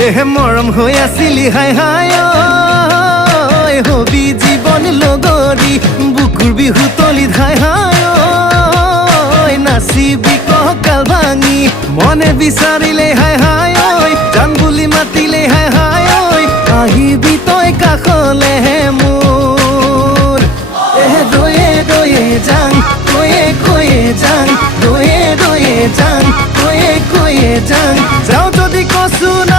এহে মৰম হৈ আছিলি হাই হাই ঐ হবি জীৱন লগৰী বুকুৰ বিহু তলিত হাই হাই ঐ নাচিবি কঁকাল ভাঙি মনে বিচাৰিলে হাই হাই ঐ জান বুলি মাতিলে হাই হাই ঐ আহিবি তই কাষলেহে মোৰ এহে দয়ে দয়ে যাং কৈয়ে কৈয়ে যাং দয়ে দয়ে যাং কৈয়ে কৈয়ে যাং যাওঁ যদি কচোন